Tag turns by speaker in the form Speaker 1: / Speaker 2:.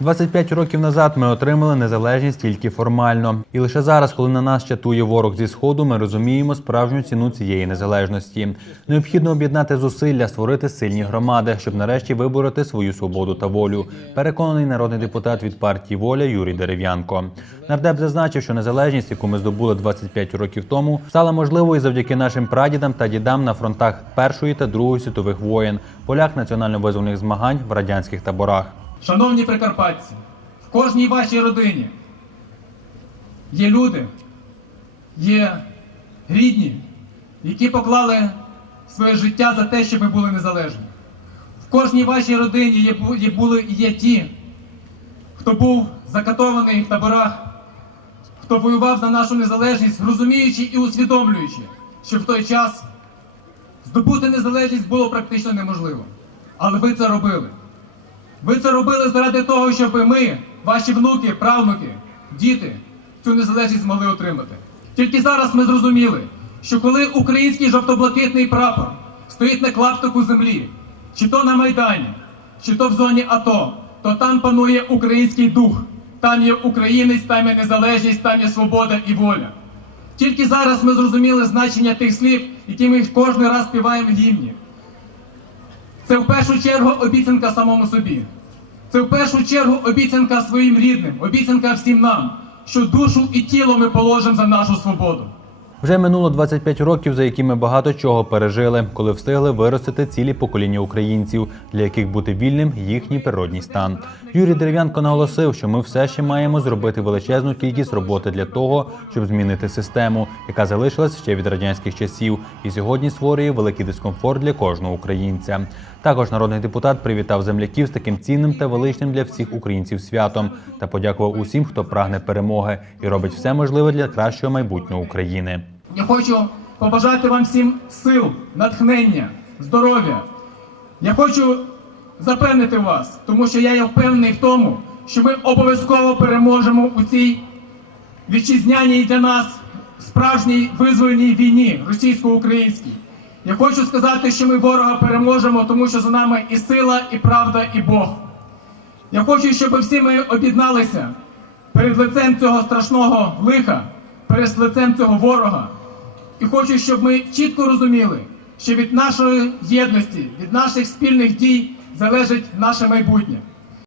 Speaker 1: 25 років назад ми отримали незалежність тільки формально. І лише зараз, коли на нас чатує ворог зі сходу, ми розуміємо справжню ціну цієї незалежності. Необхідно об'єднати зусилля, створити сильні громади, щоб нарешті вибороти свою свободу та волю. Переконаний народний депутат від партії Воля Юрій Дерев'янко. Нардеп зазначив, що незалежність, яку ми здобули 25 років тому, стала можливою завдяки нашим прадідам та дідам на фронтах Першої та Другої світових воєн, полях національно-визвольних змагань в радянських таборах.
Speaker 2: Шановні прикарпатці, в кожній вашій родині є люди, є рідні, які поклали своє життя за те, щоб ви були незалежні. В кожній вашій родині є, є, були, є ті, хто був закатований в таборах, хто воював за нашу незалежність, розуміючи і усвідомлюючи, що в той час здобути незалежність було практично неможливо. Але ви це робили. Ви це робили заради того, щоб ми, ваші внуки, правнуки, діти, цю незалежність змогли отримати. Тільки зараз ми зрозуміли, що коли український жовто-блакитний прапор стоїть на клаптику землі, чи то на Майдані, чи то в зоні АТО, то там панує український дух, там є українець, там є незалежність, там є свобода і воля. Тільки зараз ми зрозуміли значення тих слів, які ми кожен раз співаємо в гімні. Це в першу чергу обіцянка самому собі. Це в першу чергу обіцянка своїм рідним, обіцянка всім нам, що душу і тіло ми положимо за нашу свободу.
Speaker 1: Вже минуло 25 років, за які ми багато чого пережили, коли встигли виростити цілі покоління українців, для яких бути вільним їхній природній стан. Юрій Дерев'янко наголосив, що ми все ще маємо зробити величезну кількість роботи для того, щоб змінити систему, яка залишилась ще від радянських часів, і сьогодні створює великий дискомфорт для кожного українця. Також народний депутат привітав земляків з таким цінним та величним для всіх українців святом та подякував усім, хто прагне перемоги і робить все можливе для кращого майбутнього України.
Speaker 2: Я хочу побажати вам всім сил, натхнення, здоров'я. Я хочу запевнити вас, тому що я є впевнений в тому, що ми обов'язково переможемо у цій вітчизняній для нас справжній визвольній війні російсько-українській. Я хочу сказати, що ми ворога переможемо, тому що за нами і сила, і правда, і Бог. Я хочу, щоб всі ми об'єдналися перед лицем цього страшного лиха, перед лицем цього ворога. І хочу, щоб ми чітко розуміли, що від нашої єдності, від наших спільних дій залежить наше майбутнє.